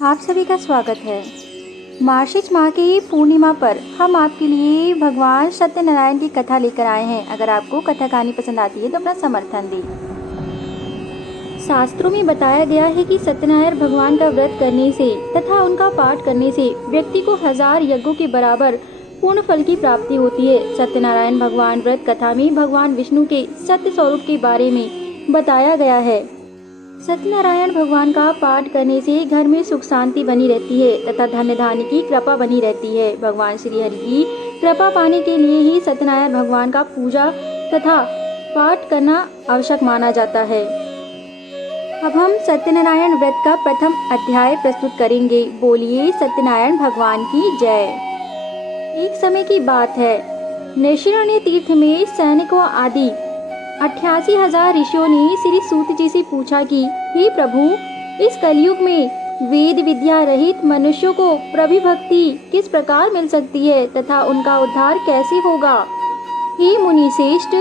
आप सभी का स्वागत है। मार्गशीर्ष माह की पूर्णिमा पर हम आपके लिए भगवान सत्यनारायण की कथा लेकर आए हैं। अगर आपको कथा कहानी पसंद आती है तो अपना समर्थन दें। शास्त्रों में बताया गया है कि सत्यनारायण भगवान का व्रत करने से तथा उनका पाठ करने से व्यक्ति को 1000 यज्ञों के बराबर पूर्ण फल की प्राप्ति होती है। सत्यनारायण भगवान व्रत कथा में भगवान विष्णु के सत्य स्वरूप के बारे में बताया गया है। सत्यनारायण भगवान का पाठ करने से घर में सुख शांति बनी रहती है तथा धन्य धान्य की कृपा बनी रहती है। भगवान श्री हरि की कृपा पाने के लिए ही सत्यनारायण भगवान का पूजा तथा पाठ करना आवश्यक माना जाता है। अब हम सत्यनारायण व्रत का प्रथम अध्याय प्रस्तुत करेंगे। बोलिए सत्यनारायण भगवान की जय। एक समय की बात है, नैशिरण्य तीर्थ में सैनिकों आदि 88,000 ऋषियों ने श्री सूत जी से पूछा कि हे प्रभु, इस कलयुग में वेद विद्या रहित मनुष्यों को प्रभु भक्ति किस प्रकार मिल सकती है तथा उनका उद्धार कैसे होगा। हे मुनि श्रेष्ठ,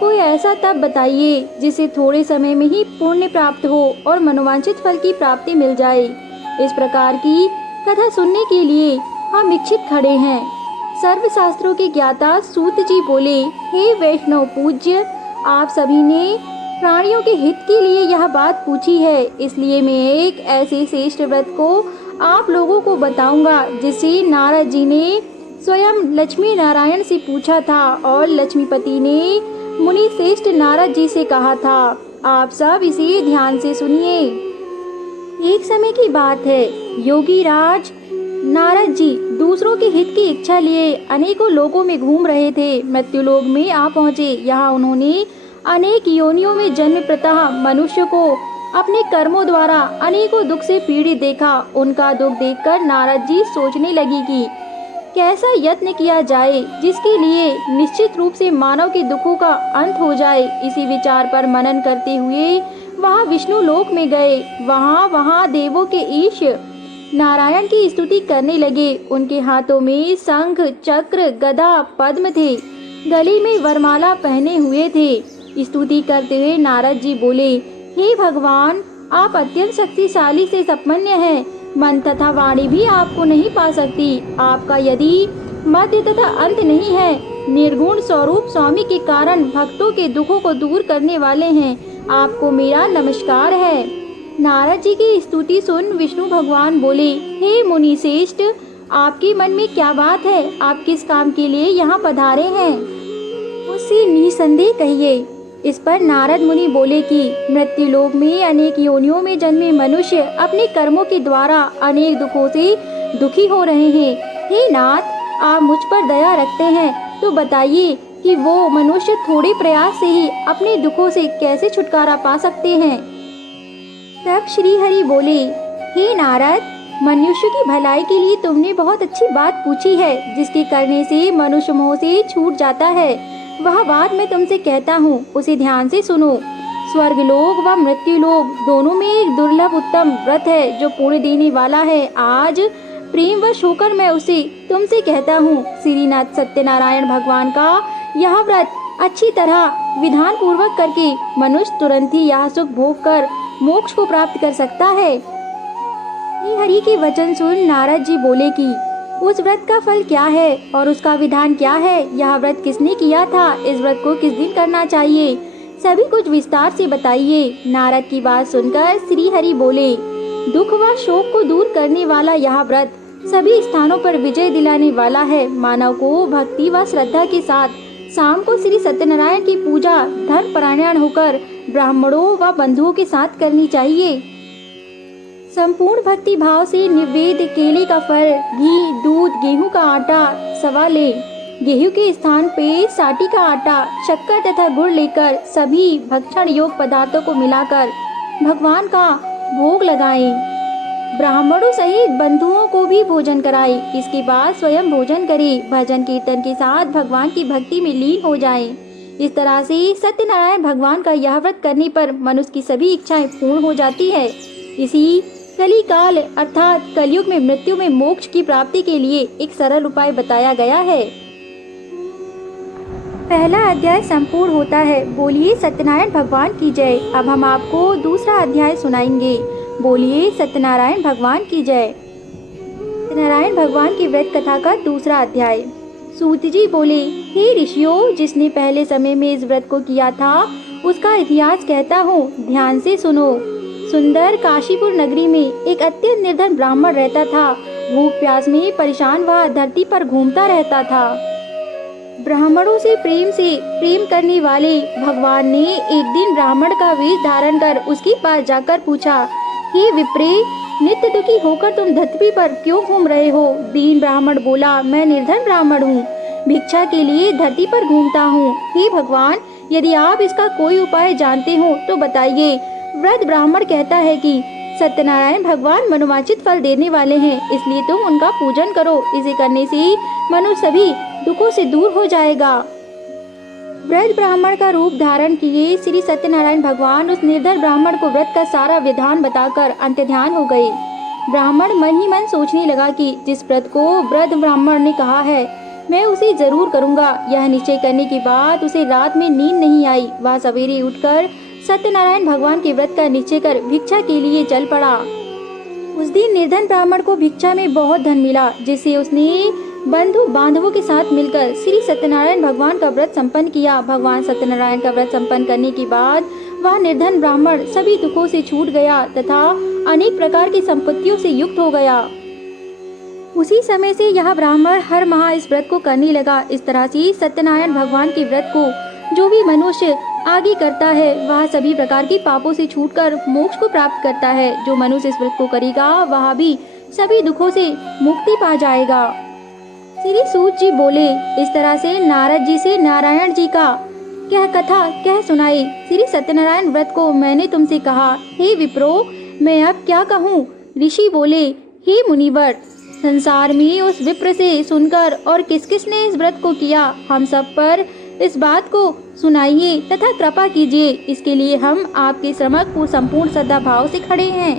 कोई ऐसा तप बताइए जिससे थोड़े समय में ही पुण्य प्राप्त हो और मनोवांछित फल की प्राप्ति मिल जाए। इस प्रकार की कथा सुनने के लिए हम इच्छित खड़े हैं। सर्वशास्त्रों के ज्ञाता सूत जी बोले, हे वैष्णव पूज्य, आप सभी ने प्राणियों के हित के लिए यह बात पूछी है, इसलिए मैं एक ऐसे श्रेष्ठ व्रत को आप लोगों को बताऊंगा जिसे नारद जी ने स्वयं लक्ष्मी नारायण से पूछा था और लक्ष्मीपति ने मुनि श्रेष्ठ नारद जी से कहा था। आप सब इसे ध्यान से सुनिए। एक समय की बात है, योगी राज नारद जी दूसरों के हित की इच्छा लिए अनेकों लोकों में घूम रहे थे। मृत्युलोक में आ पहुँचे। यहाँ उन्होंने अनेक योनियों में जन्म प्रतः मनुष्य को अपने कर्मों द्वारा अनेकों दुख से पीड़ित देखा। उनका दुख देखकर नारद जी सोचने लगी कि कैसा यत्न किया जाए जिसके लिए निश्चित रूप से मानव के दुखों का अंत हो जाए। इसी विचार पर मनन करते हुए वहाँ विष्णु लोक में गए। वहाँ देवों के ईश नारायण की स्तुति करने लगे। उनके हाथों में शंख चक्र गदा पद्म थे, गले में वरमाला पहने हुए थे। स्तुति करते हुए नारद जी बोले, हे भगवान, आप अत्यंत शक्तिशाली से संपन्न हैं। मन तथा वाणी भी आपको नहीं पा सकती। आपका यदि मध्य तथा अंत नहीं है। निर्गुण स्वरूप स्वामी के कारण भक्तों के दुखों को दूर करने वाले हैं। आपको मेरा नमस्कार है। नारद जी की स्तुति सुन विष्णु भगवान बोले, हे मुनि श्रेष्ठ, आपके मन में क्या बात है? आप किस काम के लिए यहाँ पधारे हैं? उससे निसंदेह कहिए। इस पर नारद मुनि बोले कि मृत्युलोक में अनेक योनियों में जन्मे मनुष्य अपने कर्मों के द्वारा अनेक दुखों से दुखी हो रहे हैं। हे नाथ, आप मुझ पर दया रखते हैं तो बताइए कि वो मनुष्य थोड़े प्रयास से ही अपने दुखों से कैसे छुटकारा पा सकते हैं। तब श्री हरि बोले, हे नारद, मनुष्य की भलाई के लिए तुमने बहुत अच्छी बात पूछी है, जिसके करने से मनुष्य मोह से छूट जाता है। वह बात मैं तुमसे कहता हूँ, उसे ध्यान से सुनो। स्वर्गलोक व मृत्युलोक दोनों में एक दुर्लभ उत्तम व्रत है जो पुण्य देने वाला है। आज प्रेमवश होकर मैं उसे तुमसे कहता हूँ। श्रीनाथ सत्यनारायण भगवान का यह व्रत अच्छी तरह विधान पूर्वक करके मनुष्य तुरंत ही यह सुख भोग कर मोक्ष को प्राप्त कर सकता है। श्री हरि के वचन सुन नारद जी बोले कि उस व्रत का फल क्या है और उसका विधान क्या है? यह व्रत किसने किया था? इस व्रत को किस दिन करना चाहिए? सभी कुछ विस्तार से बताइए। नारद की बात सुनकर श्री हरि बोले, दुख व शोक को दूर करने वाला यह व्रत सभी स्थानों पर विजय दिलाने वाला है। मानव को भक्ति व श्रद्धा के साथ शाम को श्री सत्यनारायण की पूजा धर्म परायण होकर ब्राह्मणों व बंधुओं के साथ करनी चाहिए। संपूर्ण भक्ति भाव से निवेद्य केले का फल, घी, दूध, गेहूं का आटा सवा ले। गेहूं के स्थान पे साटी का आटा, शक्कर तथा गुड़ लेकर सभी भक्षण योग पदार्थों को मिलाकर भगवान का भोग लगाएं। ब्राह्मणों सहित बंधुओं को भी भोजन कराए। इसके बाद स्वयं भोजन करे। भजन कीर्तन के साथ भगवान की भक्ति में लीन हो जाए। इस तरह से सत्यनारायण भगवान का यह व्रत करने पर मनुष्य की सभी इच्छाएं पूर्ण हो जाती है। इसी कली काल अर्थात कलयुग में मृत्यु में मोक्ष की प्राप्ति के लिए एक सरल उपाय बताया गया है। पहला अध्याय संपूर्ण होता है। बोलिए सत्यनारायण भगवान की जय। अब हम आपको दूसरा अध्याय सुनाएंगे। बोलिए सत्यनारायण भगवान की जय। सत्यनारायण भगवान की व्रत कथा का दूसरा अध्याय। सूत जी बोले, हे ऋषियों, जिसने पहले समय में इस व्रत को किया था उसका इतिहास कहता हूँ, ध्यान से सुनो। सुंदर काशीपुर नगरी में एक अत्यंत निर्धन ब्राह्मण रहता था। भूख प्यास में परेशान वह धरती पर घूमता रहता था। ब्राह्मणों से प्रेम करने वाले भगवान ने एक दिन ब्राह्मण का वेश धारण कर उसके पास जाकर पूछा, हे विप्रे, नित्य दुखी होकर तुम धरती पर क्यों घूम रहे हो? दीन ब्राह्मण बोला, मैं निर्धन ब्राह्मण हूँ, भिक्षा के लिए धरती पर घूमता हूँ। हे भगवान, यदि आप इसका कोई उपाय जानते हो तो बताइए। वृद्ध ब्राह्मण कहता है कि सत्यनारायण भगवान मनोवांछित फल देने वाले हैं, इसलिए तुम उनका पूजन करो। इसे करने से मनुष्य सभी दुखों से दूर हो जाएगा। वृद्ध ब्राह्मण का रूप धारण किए श्री सत्यनारायण भगवान उस निर्धन ब्राह्मण को व्रत का सारा विधान बताकर अंतर्ध्यान हो गए। ब्राह्मण मन ही मन सोचने लगा कि जिस व्रत को वृद्ध ब्राह्मण ने कहा है मैं उसे जरूर करूंगा। यह निश्चय करने के बाद उसे रात में नींद नहीं आई। वह सवेरे उठकर सत्यनारायण भगवान के व्रत का निश्चय कर भिक्षा के लिए चल पड़ा। उस दिन निर्धन ब्राह्मण को भिक्षा में बहुत धन मिला, जिससे उसने बंधु बांधवों के साथ मिलकर श्री सत्यनारायण भगवान का व्रत संपन्न किया। भगवान सत्यनारायण का व्रत संपन्न करने के बाद वह निर्धन ब्राह्मण सभी दुखों से छूट गया तथा अनेक प्रकार की संपत्तियों से युक्त हो गया। उसी समय से यह ब्राह्मण हर माह इस व्रत को करने लगा। इस तरह से सत्यनारायण भगवान के व्रत को जो भी मनुष्य आगे करता है वह सभी प्रकार के पापों से छूटकर मोक्ष को प्राप्त करता है। जो मनुष्य इस व्रत को करेगा वह भी सभी दुखों से मुक्ति पा जाएगा। श्री सूत जी बोले, इस तरह से नारद जी से नारायण जी का कथा कह सुनाई। श्री सत्यनारायण व्रत को मैंने तुमसे कहा, हे विप्रो, मैं अब क्या कहूँ? ऋषि बोले, हे मुनिवर, संसार में उस विप्र से सुनकर और किस किस ने इस व्रत को किया, हम सब पर इस बात को सुनाइए तथा कृपा कीजिए। इसके लिए हम आपके समक्ष संपूर्ण श्रद्धा भाव से खड़े हैं।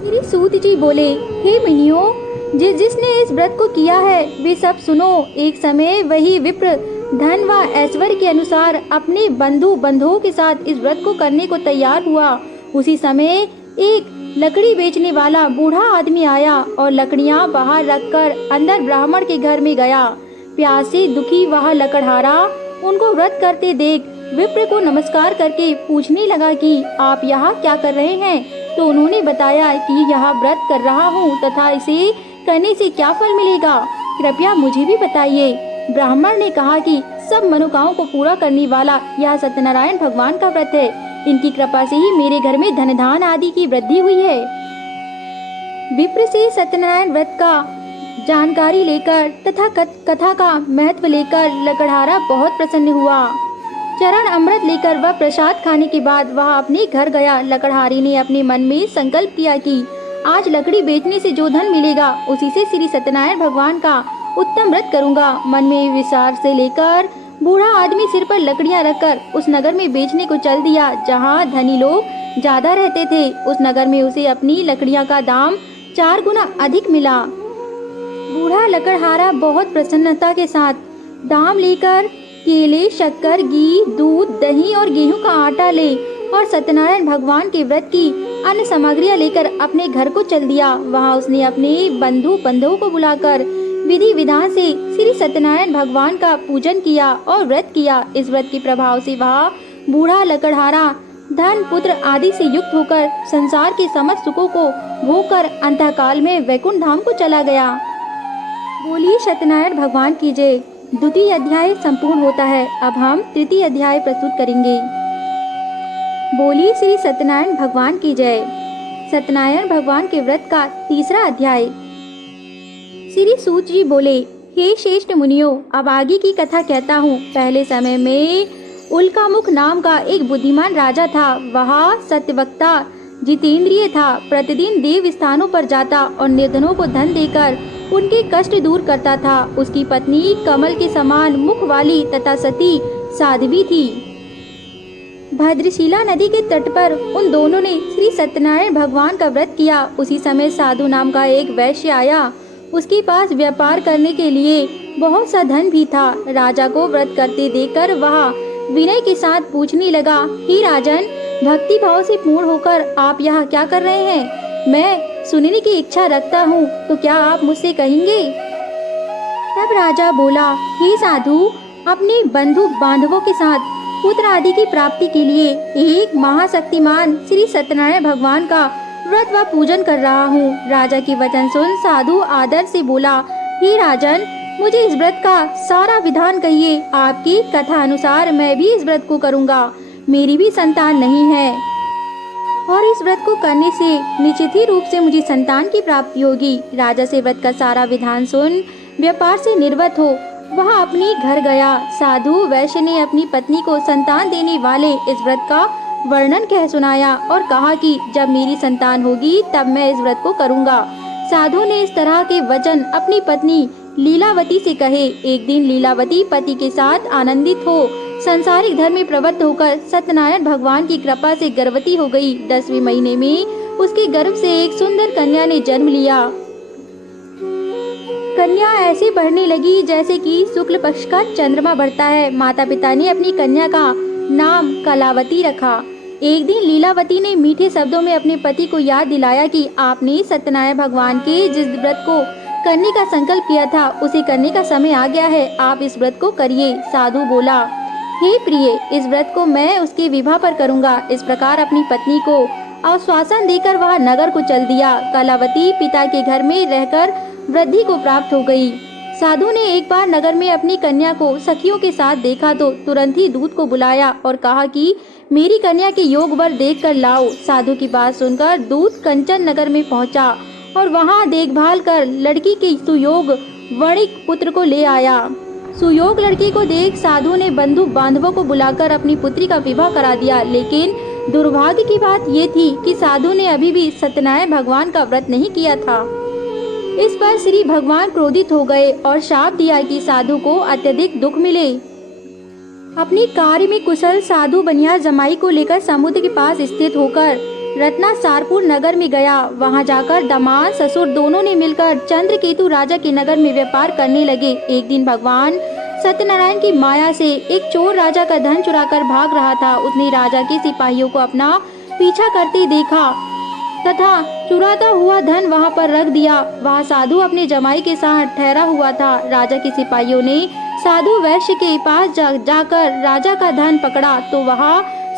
श्री सूत जी बोले, हे मुनियों, जिसने इस व्रत को किया है वे सब सुनो। एक समय वही विप्र धन व ऐश्वर्य के अनुसार अपने बंधुओं के साथ इस व्रत को करने को तैयार हुआ। उसी समय एक लकड़ी बेचने वाला बूढ़ा आदमी आया और लकड़ियां बाहर रखकर अंदर ब्राह्मण के घर में गया। प्यास से दुखी वह लकड़हारा उनको व्रत करते देख विप्र को नमस्कार करके पूछने लगा कि आप यहाँ क्या कर रहे हैं? तो उन्होंने बताया कि यह व्रत कर रहा हूँ तथा इसे करने से क्या फल मिलेगा, कृपया मुझे भी बताइए। ब्राह्मण ने कहा कि सब मनोकामनाओं को पूरा करने वाला यह सत्यनारायण भगवान का व्रत है। इनकी कृपा से ही मेरे घर में धन धान आदि की वृद्धि हुई है। विप्र से सत्यनारायण व्रत का जानकारी लेकर तथा कथा का महत्व लेकर लकड़हारा बहुत प्रसन्न हुआ। चरण अमृत लेकर वह प्रसाद खाने के बाद वह अपने घर गया। लकड़हारी ने अपने मन में संकल्प किया कि आज लकड़ी बेचने से जो धन मिलेगा उसी से श्री सत्यनारायण भगवान का उत्तम व्रत करूंगा। मन में विचार से लेकर बूढ़ा आदमी सिर पर लकड़ियां रखकर उस नगर में बेचने को चल दिया जहां धनी लोग ज्यादा रहते थे। उस नगर में उसे अपनी लकड़ियां का दाम 4 गुना अधिक मिला। बूढ़ा लकड़हारा बहुत प्रसन्नता के साथ दाम लेकर केले, शक्कर, घी, दूध, दही और गेहूं का आटा ले और सत्यनारायण भगवान के व्रत की अन्य सामग्रियां लेकर अपने घर को चल दिया। वहां उसने अपने बंधुओं को बुलाकर विधि विधान से श्री सत्यनारायण भगवान का पूजन किया और व्रत किया। इस व्रत के प्रभाव से वह बूढ़ा लकड़हारा धन, पुत्र आदि से युक्त होकर संसार के समस्त सुखों को भोगकर अंतकाल में वैकुंठ धाम को चला गया। बोलिए सत्यनारायण भगवान की जय। द्वितीय अध्याय संपूर्ण होता है। अब हम तृतीय अध्याय प्रस्तुत करेंगे। बोलिए श्री सत्यनारायण भगवान की जय। सत्यनारायण भगवान के व्रत का तीसरा अध्याय। श्री सूत जी बोले, हे श्रेष्ठ मुनियों, अब आगे की कथा कहता हूँ। पहले समय में उल्कामुख नाम का एक बुद्धिमान राजा था। वह सत्यवक्ता जितेंद्रिय था। प्रतिदिन देव स्थानों पर जाता और निर्धनों को धन देकर उनके कष्ट दूर करता था। उसकी पत्नी कमल के समान मुख वाली तथा सती साध्वी थी। भद्रशिला नदी के तट पर उन दोनों ने श्री सत्यनारायण भगवान का व्रत किया। उसी समय साधु नाम का एक वैश्य आया। उसके पास व्यापार करने के लिए बहुत सा धन भी था। राजा को व्रत करते देखकर वह विनय के साथ पूछने लगा, हे राजन, भक्ति भाव से पूर्ण होकर आप यहाँ क्या कर रहे हैं? मैं सुनने की इच्छा रखता हूँ, तो क्या आप मुझसे कहेंगे? तब राजा बोला, हे साधु, अपने बंधु बांधवों के साथ पुत्र आदि की प्राप्ति के लिए एक महाशक्तिमान श्री सत्यनारायण भगवान का व्रत व पूजन कर रहा हूँ। राजा की वचन सुन साधु आदर से बोला, हे राजन, मुझे इस व्रत का सारा विधान कहिए। आपकी कथा अनुसार मैं भी इस व्रत को करूँगा। मेरी भी संतान नहीं है और इस व्रत को करने से निश्चित ही रूप से मुझे संतान की प्राप्ति होगी। राजा से व्रत का सारा विधान सुन व्यापार से निर्वत हो वह अपने घर गया। साधु वैश्य ने अपनी पत्नी को संतान देने वाले इस व्रत का वर्णन कह सुनाया और कहा कि जब मेरी संतान होगी तब मैं इस व्रत को करूँगा। साधु ने इस तरह के वचन अपनी पत्नी लीलावती से कहे। एक दिन लीलावती पति के साथ आनंदित हो संसारिक धर्म में प्रवृत्त होकर सत्यनारायण भगवान की कृपा से गर्भवती हो गई। 10वें महीने में उसके गर्भ से एक सुंदर कन्या ने जन्म लिया। कन्या ऐसे बढ़ने लगी जैसे कि शुक्ल पक्ष का चंद्रमा बढ़ता है। माता पिता ने अपनी कन्या का नाम कलावती रखा। एक दिन लीलावती ने मीठे शब्दों में अपने पति को याद दिलाया कि आपने सत्यनारायण भगवान के जिस व्रत को करने का संकल्प किया था उसे करने का समय आ गया है। आप इस व्रत को करिए। साधु बोला, हे प्रिय, इस व्रत को मैं उसके विवाह पर करूँगा। इस प्रकार अपनी पत्नी को आश्वासन देकर वह नगर को चल दिया। कलावती पिता के घर में रहकर वृद्धि को प्राप्त हो गई। साधु ने एक बार नगर में अपनी कन्या को सखियों के साथ देखा तो तुरंत ही दूत को बुलाया और कहा कि मेरी कन्या के योग वर देख कर लाओ। साधु की बात सुनकर दूत कंचन नगर में पहुंचा और वहां देखभाल कर लड़की के सुयोग वणिक पुत्र को ले आया। सुयोग लड़की को देख साधु ने बंधु बांधवों को बुलाकर अपनी पुत्री का विवाह करा दिया। लेकिन दुर्भाग्य की बात ये थी कि साधु ने अभी भी सत्यनारायण भगवान का व्रत नहीं किया था। इस पर श्री भगवान क्रोधित हो गए और शाप दिया कि साधु को अत्यधिक दुख मिले। अपने कार्य में कुशल साधु बनिया जमाई को लेकर समुद्र के पास स्थित होकर रत्नासारपुर नगर में गया। वहां जाकर दामाद ससुर दोनों ने मिलकर चंद्रकेतु राजा के नगर में व्यापार करने लगे। एक दिन भगवान सत्यनारायण की माया से एक चोर राजा का धन चुराकर भाग रहा था। उसने राजा के सिपाहियों को अपना पीछा करते देखा तथा चुराता हुआ धन वहां पर रख दिया। वह साधु अपने जमाई के साथ ठहरा हुआ था। राजा के सिपाहियों ने साधु वैश्य के पास जाकर राजा का धन पकड़ा तो वह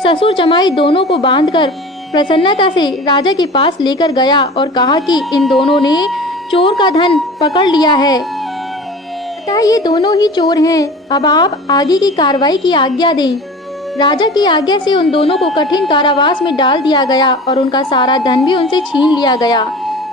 ससुर जमाई दोनों को बांधकर प्रसन्नता से राजा के पास लेकर गया और कहा कि इन दोनों ने चोर का धन पकड़ लिया है, अतः ये दोनों ही चोर हैं। अब आप आगे की कार्रवाई की आज्ञा दें। राजा की आज्ञा से उन दोनों को कठिन कारावास में डाल दिया गया और उनका सारा धन भी उनसे छीन लिया गया।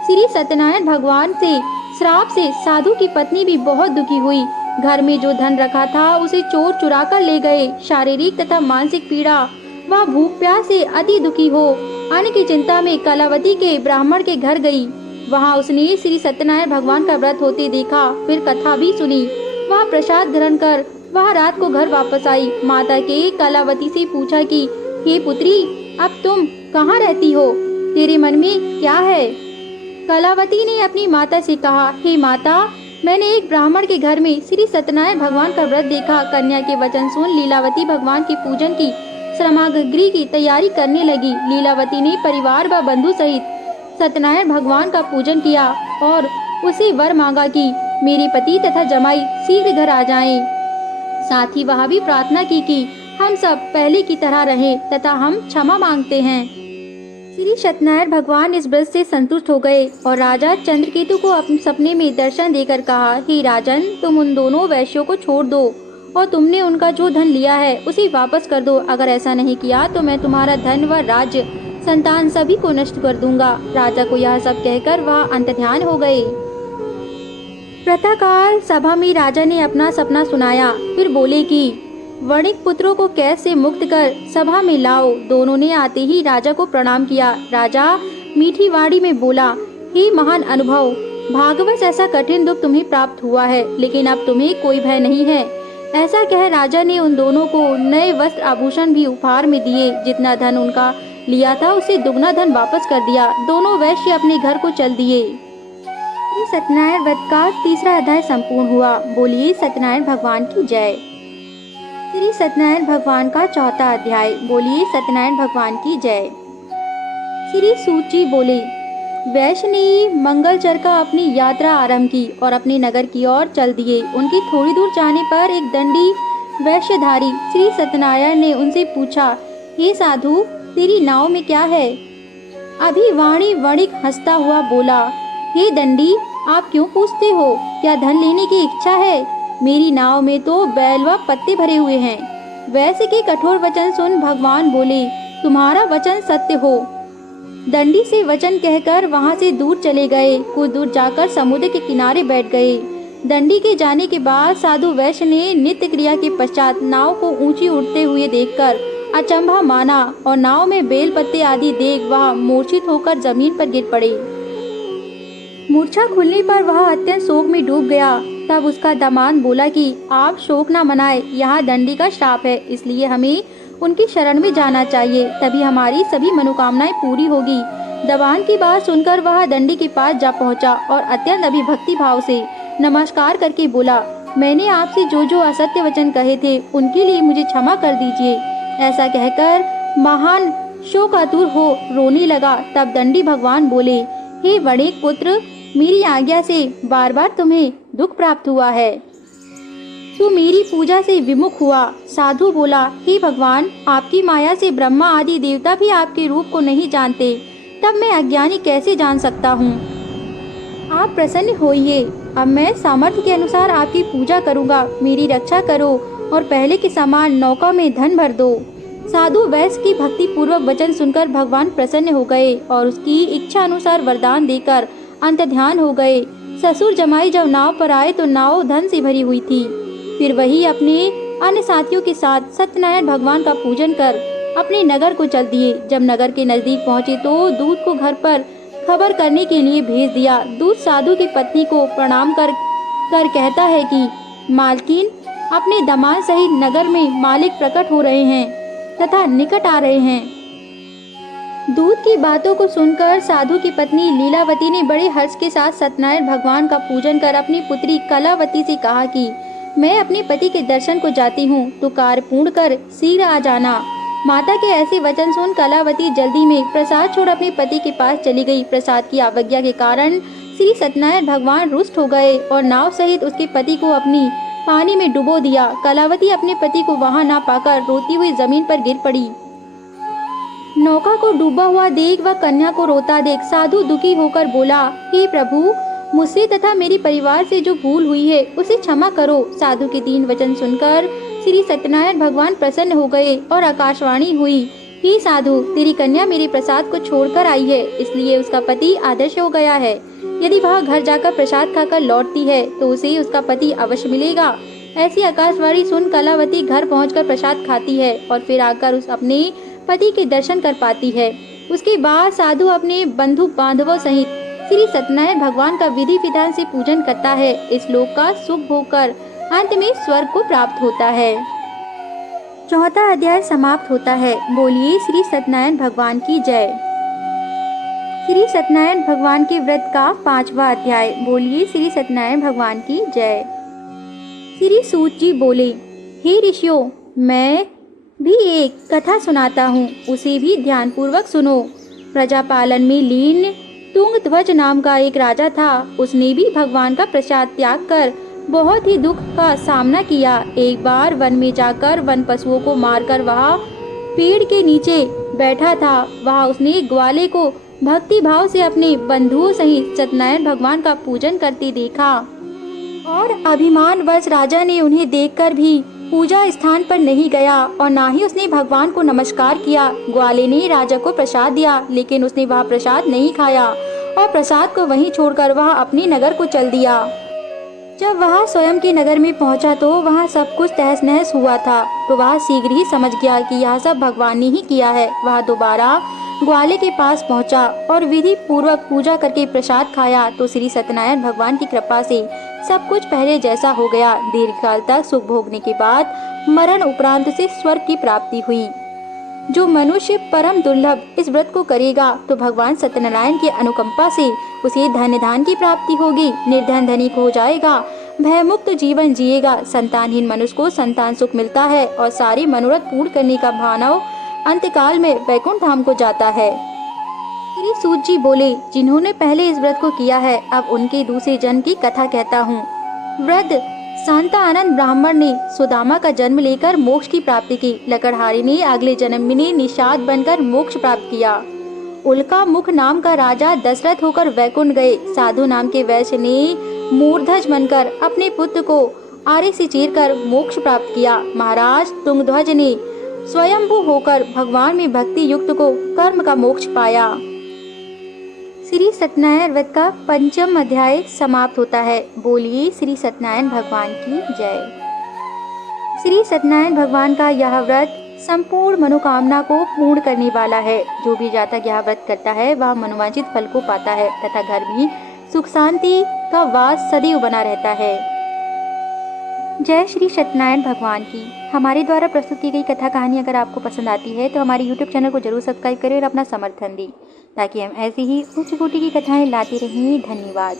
श्री सत्यनारायण भगवान से श्राप से साधु की पत्नी भी बहुत दुखी हुई। घर में जो धन रखा था उसे चोर चुरा कर ले गए। शारीरिक तथा मानसिक पीड़ा वह भूख प्यास से अति दुखी हो अन्न की चिंता में कलावती के ब्राह्मण के घर गई। वहां उसने श्री सत्यनारायण भगवान का व्रत होते देखा, फिर कथा भी सुनी। वह प्रसाद ग्रहण कर वह रात को घर वापस आई। माता के कलावती से पूछा कि हे पुत्री, अब तुम कहाँ रहती हो? तेरे मन में क्या है? कलावती ने अपनी माता से कहा, हे माता, मैंने एक ब्राह्मण के घर में श्री सत्यनारायण भगवान का व्रत देखा। कन्या के वचन सुन लीलावती भगवान की पूजन की सामग्री की तैयारी करने लगी। लीलावती ने परिवार व बंधु सहित सत्यनारायण भगवान का पूजन किया और उसे वर मांगा कि मेरे पति तथा जमाई शीघ्र घर आ जाएं। साथ ही वह भी प्रार्थना की कि हम सब पहले की तरह रहें तथा हम क्षमा मांगते हैं। श्री सत्यनारायण भगवान इस व्रत से संतुष्ट हो गए और राजा चंद्रकेतु को अपने सपने में दर्शन देकर कहा, हे राजन, तुम उन दोनों वैश्यों को छोड़ दो और तुमने उनका जो धन लिया है उसे वापस कर दो। अगर ऐसा नहीं किया तो मैं तुम्हारा धन व राज्य संतान सभी को नष्ट कर दूंगा। राजा को यह सब कहकर वह अंतर्ध्यान हो गए। प्रातःकाल सभा में राजा ने अपना सपना सुनाया, फिर बोले कि वणिक पुत्रों को कैद से मुक्त कर सभा में लाओ। दोनों ने आते ही राजा को प्रणाम किया। राजा मीठी वाणी में बोला, हे महान अनुभव, भाग्यवश ऐसा कठिन दुख तुम्हें प्राप्त हुआ है, लेकिन अब तुम्हें कोई भय नहीं है। ऐसा कह राजा ने उन दोनों को नए वस्त्र आभूषण भी उपहार में दिए। जितना धन उनका लिया था उसे दुगना धन वापस कर दिया। दोनों वैश्य अपने घर को चल दिए। सत्यनारायण व्रत का तीसरा अध्याय संपूर्ण हुआ। बोलिए सत्यनारायण भगवान की जय। श्री सत्यनारायण भगवान का चौथा अध्याय। बोलिए सत्यनारायण भगवान की जय। श्री सूत जी बोले, वैश्य ने मंगलचर का अपनी यात्रा आरंभ की और अपने नगर की ओर चल दिए। उनकी थोड़ी दूर जाने पर एक दंडी वैश्यधारी श्री सत्यनारायण ने उनसे पूछा, हे साधु, तेरी नाव में क्या है? अभिवाणी वणिक हंसता हुआ बोला, हे दंडी, आप क्यों पूछते हो? क्या धन लेने की इच्छा है? मेरी नाव में तो बैल व पत्ते भरे हुए हैं। वैश्य के कठोर वचन सुन भगवान बोले, तुम्हारा वचन सत्य हो। दंडी से वचन कहकर वहां से दूर चले गए। कुछ दूर जाकर समुद्र के किनारे बैठ गए। दंडी के जाने के बाद साधु वैश्य ने नित्य क्रिया के पश्चात नाव को ऊंची उड़ते हुए देखकर अचंभा माना और नाव में बेल पत्ते आदि देख वह मूर्छित होकर जमीन पर गिर पड़े। मूर्छा खुलने पर वह अत्यंत शोक में डूब गया। तब उसका दामाद बोला कि आप शोक न मनाए, यहाँ दंडी का श्राप है, इसलिए हमें उनकी शरण में जाना चाहिए, तभी हमारी सभी मनोकामनाएं पूरी होगी। दबान की बात सुनकर वह दंडी के पास जा पहुंचा और अत्यंत अभिभक्ति भाव से नमस्कार करके बोला, मैंने आपसे जो जो असत्य वचन कहे थे उनके लिए मुझे क्षमा कर दीजिए। ऐसा कहकर महान शोकातुर हो रोने लगा। तब दंडी भगवान बोले, हे वणिक पुत्र, मेरी आज्ञा से बार बार तुम्हें दुख प्राप्त हुआ है। तू मेरी पूजा से विमुख हुआ। साधु बोला, हे भगवान, आपकी माया से ब्रह्मा आदि देवता भी आपके रूप को नहीं जानते, तब मैं अज्ञानी कैसे जान सकता हूँ? आप प्रसन्न होइए। अब मैं सामर्थ्य के अनुसार आपकी पूजा करूँगा। मेरी रक्षा करो और पहले के समान नौका में धन भर दो। साधु वैश्य की भक्ति पूर्वक वचन सुनकर भगवान प्रसन्न हो गए और उसकी इच्छा अनुसार वरदान देकर अंतर्ध्यान हो गए। ससुर जमाई जब नाव पर आए तो नाव धन से भरी हुई थी। फिर वही अपने अन्य साथियों के साथ सत्यनारायण भगवान का पूजन कर अपने नगर को चल दिए। जब नगर के नजदीक पहुँचे तो दूत को घर पर खबर करने के लिए भेज दिया। दूत साधु की पत्नी को प्रणाम कर कहता है कि मालकिन, अपने दामाद सहित नगर में मालिक प्रकट हो रहे हैं तथा निकट आ रहे हैं। दूत की बातों को सुनकर साधु की पत्नी लीलावती ने बड़े हर्ष के साथ सत्यनारायण भगवान का पूजन कर अपनी पुत्री कलावती से कहा कि मैं अपने पति के दर्शन को जाती हूँ, तो कार्य पूर्ण कर शीघ्र आ जाना। माता के ऐसे वचन सुन कलावती जल्दी में प्रसाद छोड़ अपने पति के पास चली गई। प्रसाद की अवज्ञा के कारण श्री सत्यनारायण भगवान रुष्ट हो गए और नाव सहित उसके पति को अपनी पानी में डुबो दिया। कलावती अपने पति को वहां ना पाकर रोती हुई जमीन पर गिर पड़ी। नौका को डूबा हुआ देख व कन्या को रोता देख साधु दुखी होकर बोला, हे प्रभु, मुझसे तथा मेरे परिवार से जो भूल हुई है उसे क्षमा करो। साधु के तीन वचन सुनकर श्री सत्यनारायण भगवान प्रसन्न हो गए और आकाशवाणी हुई, हे साधु, तेरी कन्या मेरे प्रसाद को छोड़कर आई है, इसलिए उसका पति आदर्श हो गया है। यदि वह घर जाकर प्रसाद खाकर लौटती है तो उसे उसका पति अवश्य मिलेगा। ऐसी आकाशवाणी सुन कलावती घर पहुंचकर प्रसाद खाती है और फिर आकर उस अपने पति के दर्शन कर पाती है। उसके बाद साधु अपने बंधु बांधवों सहित श्री सत्यनारायण भगवान का विधि विधान से पूजन करता है। इस लोक का सुख भोग कर अंत में स्वर्ग को प्राप्त होता है। चौथा अध्याय समाप्त होता है। बोलिए श्री सत्यनारायण भगवान की जय। श्री सत्यनारायण भगवान के व्रत का 5वां अध्याय। बोलिए श्री सत्यनारायण भगवान की जय। श्री सूत जी बोले, हे ऋषियों, मैं भी एक कथा सुनाता हूँ, उसे भी ध्यान पूर्वक सुनो। प्रजापालन में लीन तुंगध्वज नाम का एक राजा था। उसने भी भगवान का प्रसाद त्याग कर बहुत ही दुख का सामना किया। एक बार वन में जाकर वन पशुओं को मारकर वह पेड़ के नीचे बैठा था। वहाँ उसने ग्वाले को भक्ति भाव से अपने बंधुओं सहित सत्यनारायण भगवान का पूजन करते देखा और अभिमानवश राजा ने उन्हें देखकर भी पूजा स्थान पर नहीं गया और ना ही उसने भगवान को नमस्कार किया। ग्वाले ने राजा को प्रसाद दिया, लेकिन उसने वह प्रसाद नहीं खाया और प्रसाद को वहीं छोड़कर वह अपने नगर को चल दिया। जब वह स्वयं के नगर में पहुंचा तो वहाँ सब कुछ तहस नहस हुआ था। तो वह शीघ्र ही समझ गया कि यह सब भगवान ने ही किया है। वह दोबारा ग्वाले के पास पहुंचा और विधि पूर्वक पूजा करके प्रसाद खाया तो श्री सत्यनारायण भगवान की कृपा से सब कुछ पहले जैसा हो गया। दीर्घकाल तक सुख भोगने के बाद मरण उपरांत से स्वर्ग की प्राप्ति हुई। जो मनुष्य परम दुर्लभ इस व्रत को करेगा तो भगवान सत्यनारायण की अनुकंपा से उसे धन धान की प्राप्ति होगी। निर्धन धनिक हो जाएगा। भयमुक्त जीवन जिएगा। संतानहीन मनुष्य को संतान सुख मिलता है और सारी मनोरथ पूर्ण करने का मानव अंतकाल में वैकुंठ धाम को जाता है। श्री सूत जी बोले, जिन्होंने पहले इस व्रत को किया है, अब उनके दूसरे जन्म की कथा कहता हूँ। वृद्ध शांतानंद ब्राह्मण ने सुदामा का जन्म लेकर मोक्ष की प्राप्ति की। लकड़हारी ने अगले जन्म में निषाद बनकर मोक्ष प्राप्त किया। उल्का मुख नाम का राजा दशरथ होकर वैकुंठ गए। साधु नाम के वैश्य ने मूर्धज बनकर अपने पुत्र को आरे से चीरकर मोक्ष प्राप्त किया। महाराज तुंगध्वज ने स्वयंभू होकर भगवान में भक्ति युक्त को कर्म का मोक्ष पाया। श्री सत्यनारायण व्रत का 5वां अध्याय समाप्त होता है। बोलिए श्री सत्यनारायण भगवान की जय। श्री सत्यनारायण भगवान का यह व्रत संपूर्ण मनोकामना को पूर्ण करने वाला है। जो भी जातक यह व्रत करता है वह मनोवांछित फल को पाता है तथा घर में सुख शांति का वास सदैव बना रहता है। जय श्री सत्यनारायण भगवान की। हमारे द्वारा प्रस्तुत की गई कथा कहानी अगर आपको पसंद आती है तो हमारे YouTube चैनल को जरूर सब्सक्राइब करें और अपना समर्थन दें ताकि हम ऐसी ही उच्च कोटि की कथाएं लाते रहें। धन्यवाद।